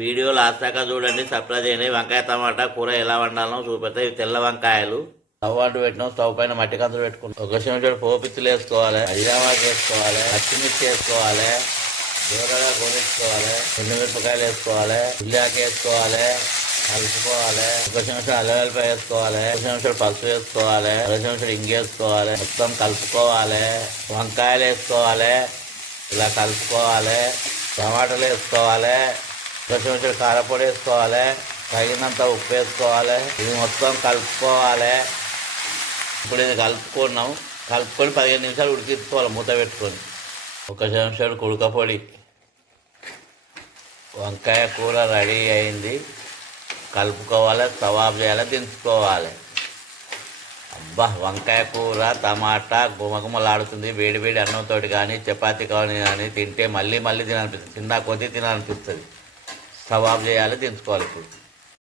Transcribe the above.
Video last దాకా చూడండి supply చేయండి. వంకాయ టమాటా కూర ఎలా వండాలో చూపెడతా. ఇవి తెల్ల వంకాయలు. స్టవ్ అంటు పెట్టినాం. స్టవ్ పైన మట్టి కంతులు పెట్టుకున్నాం. ఒక చెంచాడు పోపిత్తులు వేసుకోవాలి. అయ్యామాకు వేసుకోవాలి. పచ్చిమిర్చి వేసుకోవాలి. దూరగా గోరించుకోవాలి మిరపకాయలు వేసుకోవాలి. ఉల్లిఆకు వేసుకోవాలి. కలుపుకోవాలి. ఒక చెంచా అల్లం వేసుకోవాలి. ఒక చెంచాడు పసుపు వేసుకోవాలి. ఒక చెంచాడు ఇంగేసుకోవాలి మొత్తం కలుపుకోవాలి. వంకాయలు వేసుకోవాలి. ఇలా కలుపుకోవాలి. టమాటాలు వేసుకోవాలి. ఒక చెంచాడు కారపొడి వేసుకోవాలి తగినంత ఉప్పు వేసుకోవాలి ఇది మొత్తం కలుపుకోవాలి. ఇప్పుడు ఇది కలుపుకున్నాం. కలుపుకొని పదిహేను నిమిషాలు ఉడికించుకోవాలి మూత పెట్టుకొని. ఒక చెంచాడు కుడకపొడి వంకాయ కూర రెడీ అయింది. కలుపుకోవాలి తవాబ్ చేయాలి దించుకోవాలి. అబ్బా వంకాయ కూర టమాటా గుమగుమలాడుతుంది. వేడి వేడి అన్నంతో కానీ చపాతీ కానీ కానీ తింటే మళ్ళీ మళ్ళీ తినాలనిపిస్తుంది. తిన్నా కొద్దీ తినాలనిపిస్తుంది. సవాబ్ చేయాలి దించుకోవాలి ఇప్పుడు.